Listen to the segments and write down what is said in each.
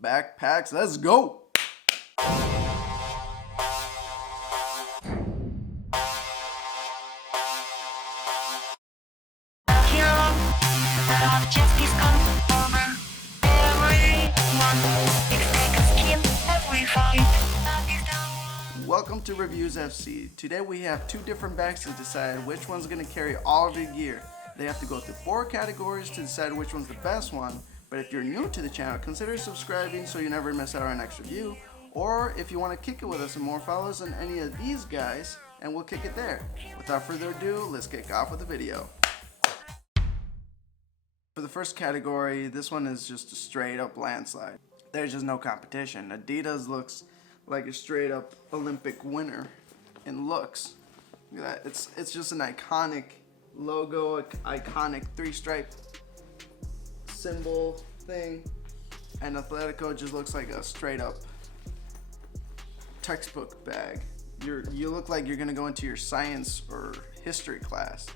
backpacks. Let's go. Welcome to Reviews FC. Today we have two different bags to decide which one's going to carry all of your gear. They have to go through 4 categories to decide which one's the best one. But if you're new to the channel, consider subscribing so you never miss out on an next review. Or if you want to kick it with us and more, follow us on any of these guys and we'll kick it there. Without further ado, let's kick off with the video. For the first category, this one is just a straight up landslide. There's just no competition. Adidas looks like a straight up Olympic winner in looks. Look at that. It's just an iconic logo, iconic 3-stripe symbol thing, and Athletico just looks like a straight up textbook bag. You look like you're gonna go into your science or history class.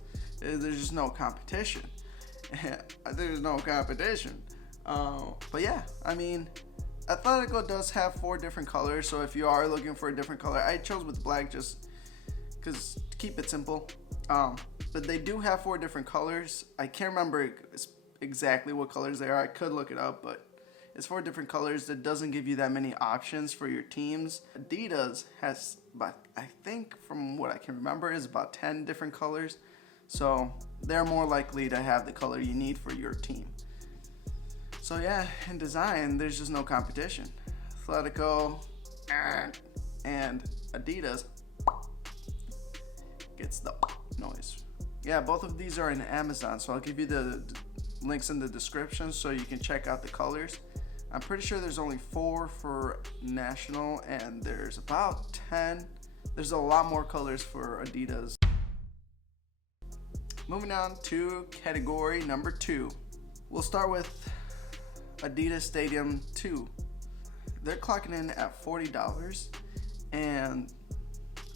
There's just no competition. There's no competition. But yeah, I mean, Athletico does have 4 different colors, so if you are looking for a different color, I chose with black just because to keep it simple. But they do have 4 different colors. I can't remember exactly what colors they are. I could look it up, but it's 4 different colors. That doesn't give you that many options for your teams. Adidas has about, I think from what I can remember, is about 10 different colors. So they're more likely to have the color you need for your team. So yeah, in design, there's just no competition. Athletico and Adidas gets the noise. Yeah, both of these are in Amazon, so I'll give you the links in the description so you can check out the colors. I'm pretty sure there's only 4 for National, and there's about 10. There's a lot more colors for Adidas. Moving on to category number 2. We'll start with Adidas Stadium II. They're clocking in at $40 and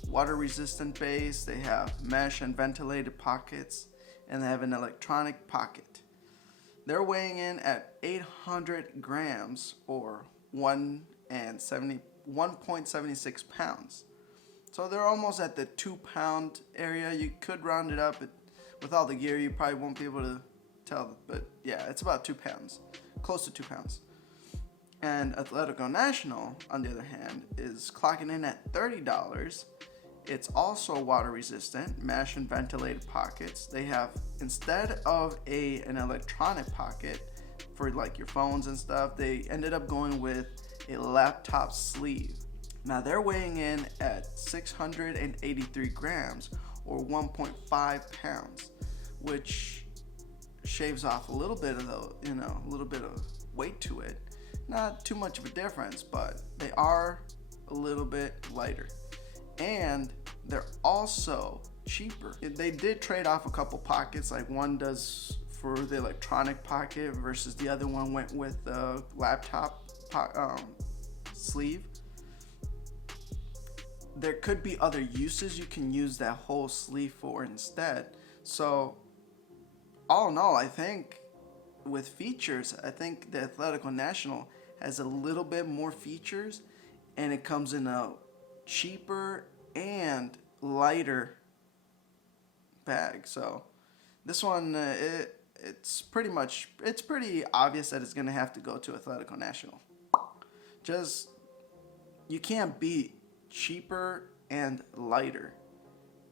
water resistant base. They have mesh and ventilated pockets, and they have an electronic pocket. They're weighing in at 800 grams or 1.76 pounds. So they're almost at the 2-pound area. You could round it up. With all the gear, you probably won't be able to tell, but yeah, it's about 2 pounds, close to 2 pounds. And Athletico National, on the other hand, is clocking in at $30. It's also water resistant, mesh and ventilated pockets. They have, instead of an electronic pocket for like your phones and stuff, they ended up going with a laptop sleeve. Now they're weighing in at 683 grams or 1.5 pounds, which shaves off a little bit of a little bit of weight to it. Not too much of a difference, but they are a little bit lighter. And they're also cheaper. They did trade off a couple pockets, like one does for the electronic pocket versus the other one went with the laptop sleeve. There could be other uses you can use that whole sleeve for instead. So all in all, I think with features, I think the Athletico National has a little bit more features, and it comes in a cheaper and lighter bag. So this one, it's pretty obvious that it's gonna have to go to Athletico National. Just, you can't beat cheaper and lighter.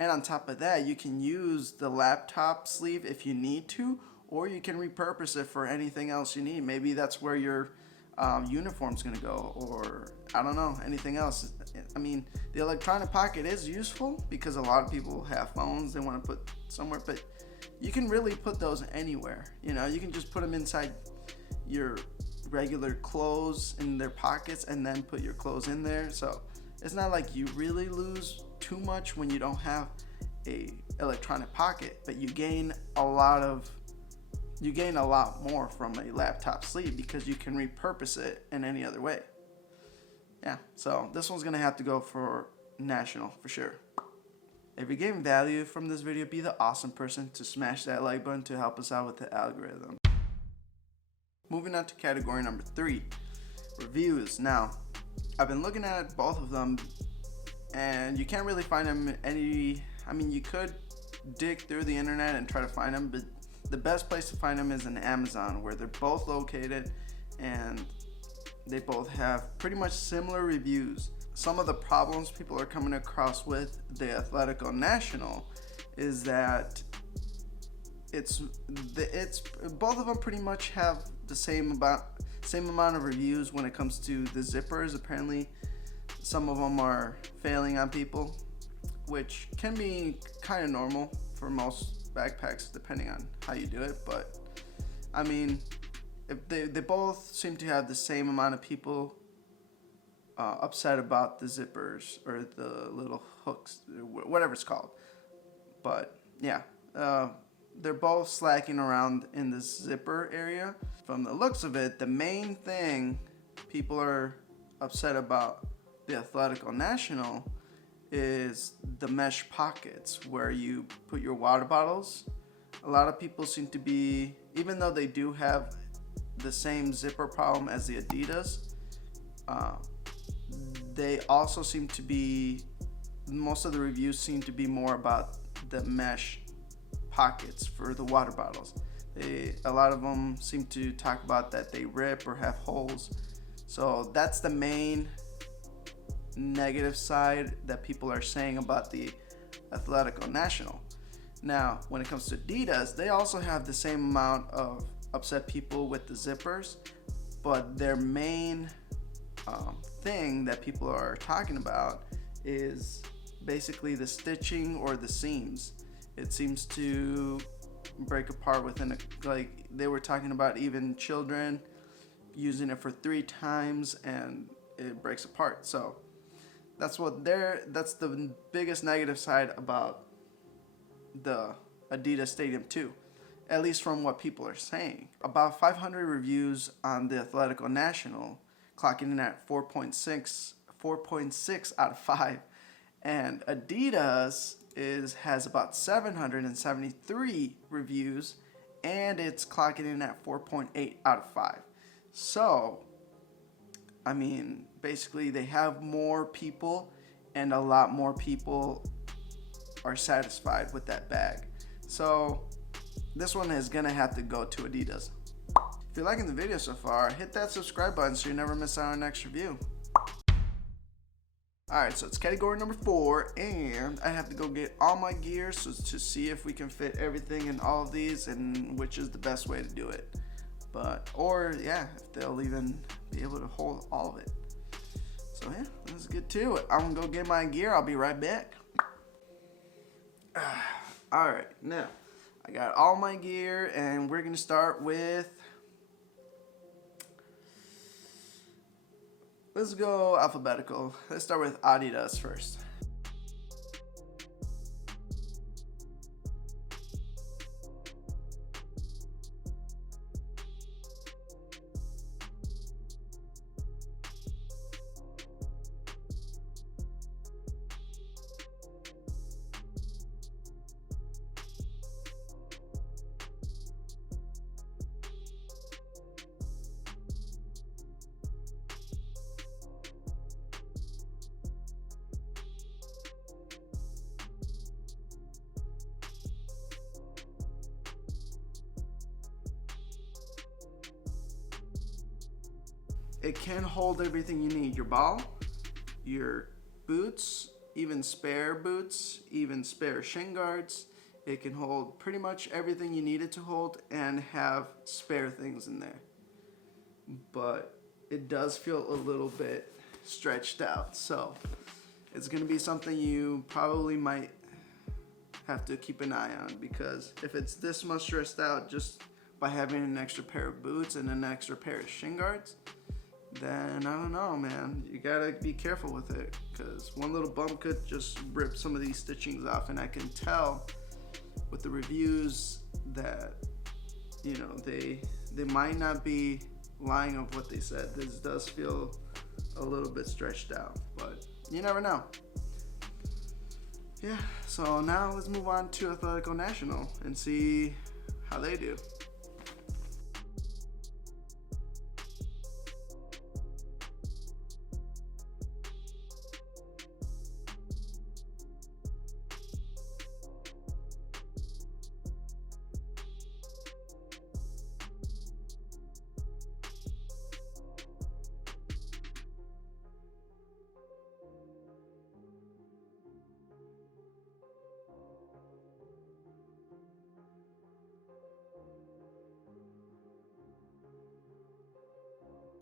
And on top of that, you can use the laptop sleeve if you need to, or you can repurpose it for anything else you need. Maybe that's where your uniform's gonna go, or I don't know, anything else. I mean, the electronic pocket is useful because a lot of people have phones they want to put somewhere, but you can really put those anywhere. You know, you can just put them inside your regular clothes in their pockets and then put your clothes in there. So it's not like you really lose too much when you don't have a electronic pocket, but you gain a lot more from a laptop sleeve because you can repurpose it in any other way. Yeah, so this one's gonna have to go for National for sure. If you're getting value from this video, be the awesome person to smash that like button to help us out with the algorithm. Moving on to category number 3. reviews. Now, I've been looking at both of them, and you can't really find them you could dig through the internet and try to find them, but the best place to find them is in Amazon, where they're both located, and they both have pretty much similar reviews. Some of the problems people are coming across with the Athletico National is that it's both of them pretty much have the same amount of reviews when it comes to the zippers. Apparently, some of them are failing on people, which can be kind of normal for most backpacks depending on how you do it. But I mean, if they both seem to have the same amount of people upset about the zippers or the little hooks, whatever it's called. But yeah, they're both slacking around in the zipper area. From the looks of it, the main thing people are upset about the Athletico National is the mesh pockets where you put your water bottles. A lot of people seem to be, even though they do have the same zipper problem as the Adidas, they also seem to be, most of the reviews seem to be more about the mesh pockets for the water bottles. A lot of them seem to talk about that they rip or have holes. So that's the main negative side that people are saying about the Athletico National. Now, when it comes to Adidas, they also have the same amount of upset people with the zippers, but their main thing that people are talking about is basically the stitching or the seams. It seems to break apart within like they were talking about even children using it for 3 times and it breaks apart. So that's the biggest negative side about the Adidas Stadium II, at least from what people are saying. About 500 reviews on the Athletico National, clocking in at 4.6 out of 5. And Adidas has about 773 reviews, and it's clocking in at 4.8 out of 5. So, I mean, basically they have more people, and a lot more people are satisfied with that bag. So, this one is gonna have to go to Adidas. If you're liking the video so far, hit that subscribe button so you never miss out on our next review. Alright, so it's category number 4, and I have to go get all my gear to see if we can fit everything in all of these and which is the best way to do it. If they'll even be able to hold all of it. So yeah, let's get to it. I'm gonna go get my gear. I'll be right back. Alright, now I got all my gear, and we're gonna start with, let's go alphabetical. Let's start with Adidas first. It can hold everything you need. Your ball, your boots, even spare boots, even spare shin guards. It can hold pretty much everything you need it to hold and have spare things in there. But it does feel a little bit stretched out. So it's gonna be something you probably might have to keep an eye on, because if it's this much stretched out just by having an extra pair of boots and an extra pair of shin guards, then I don't know, man. You gotta be careful with it, because one little bump could just rip some of these stitchings off. And I can tell with the reviews that, you know, they might not be lying of what they said. This does feel a little bit stretched out, but you never know. Yeah, so now let's move on to Athletico National and see how they do.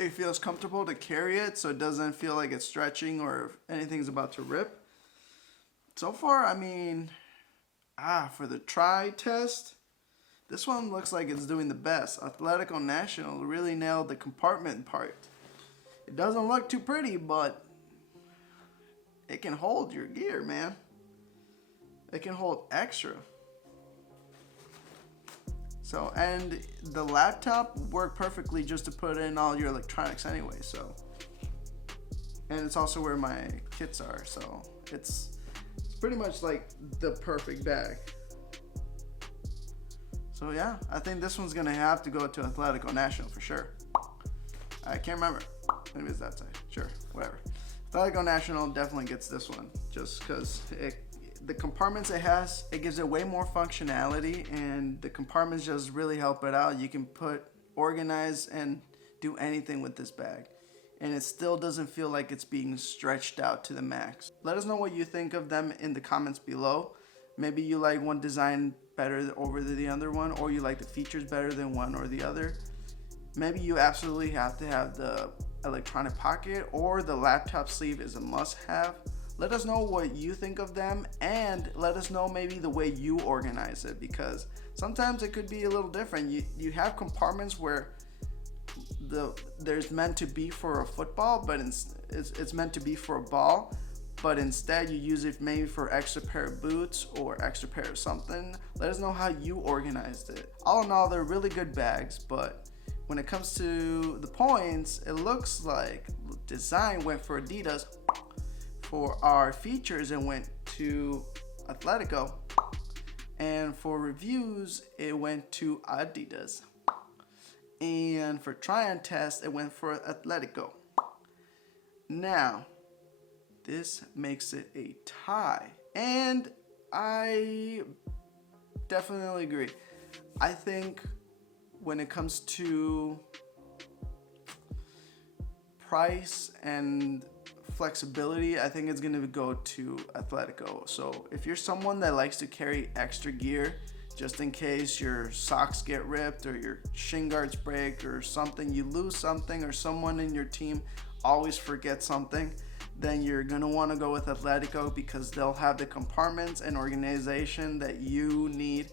it feels comfortable to carry it, so it doesn't feel like it's stretching or anything's about to rip. So far, I mean, for the try test, this one looks like it's doing the best. Athletico National really nailed the compartment part. It doesn't look too pretty, but it can hold your gear, man. It can hold extra. So, and the laptop worked perfectly just to put in all your electronics anyway, so. And it's also where my kits are, so it's pretty much like the perfect bag. So yeah, I think this one's gonna have to go to Athletico National for sure. I can't remember. Maybe it's that side. Sure, whatever. Athletico National definitely gets this one just because the compartments it has, it gives it way more functionality, and the compartments just really help it out. You can organize and do anything with this bag, and it still doesn't feel like it's being stretched out to the max. Let us know what you think of them in the comments below. Maybe you like one design better over the other one, or you like the features better than one or the other. Maybe you absolutely have to have the electronic pocket, or the laptop sleeve is a must-have. Let us know what you think of them, and let us know maybe the way you organize it, because sometimes it could be a little different. You have compartments where there's meant to be for a football, but it's meant to be for a ball, but instead you use it maybe for extra pair of boots or extra pair of something. Let us know how you organized it. All in all, they're really good bags, but when it comes to the points, it looks like design went for Adidas. For our features, it went to Athletico. And for reviews, it went to Adidas. And for try and test, it went for Athletico. Now, this makes it a tie. And I definitely agree. I think when it comes to price and flexibility, I think it's gonna go to Athletico. So if you're someone that likes to carry extra gear just in case your socks get ripped or your shin guards break or something, you lose something, or someone in your team always forgets something, then you're gonna wanna go with Athletico because they'll have the compartments and organization that you need,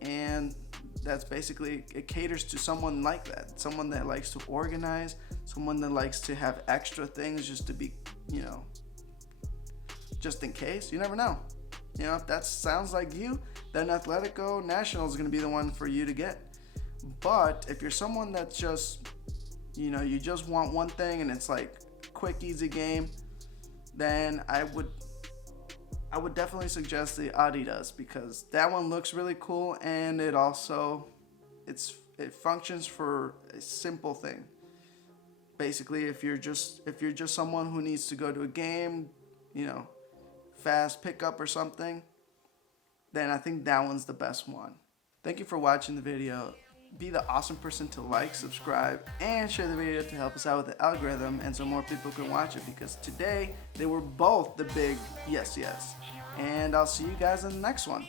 and that's basically, it caters to someone like that, someone that likes to organize, someone that likes to have extra things just to be, just in case. You never know. If that sounds like you, then Athletico National is going to be the one for you to get. But if you're someone that's just, you just want one thing and it's like quick, easy game, then I would definitely suggest the Adidas, because that one looks really cool, and it also it functions for a simple thing. Basically, if you're just someone who needs to go to a game, fast pickup or something, then I think that one's the best one. Thank you for watching the video. Be the awesome person to like, subscribe, and share the video to help us out with the algorithm, and so more people can watch it, because today they were both the big yes. And I'll see you guys in the next one.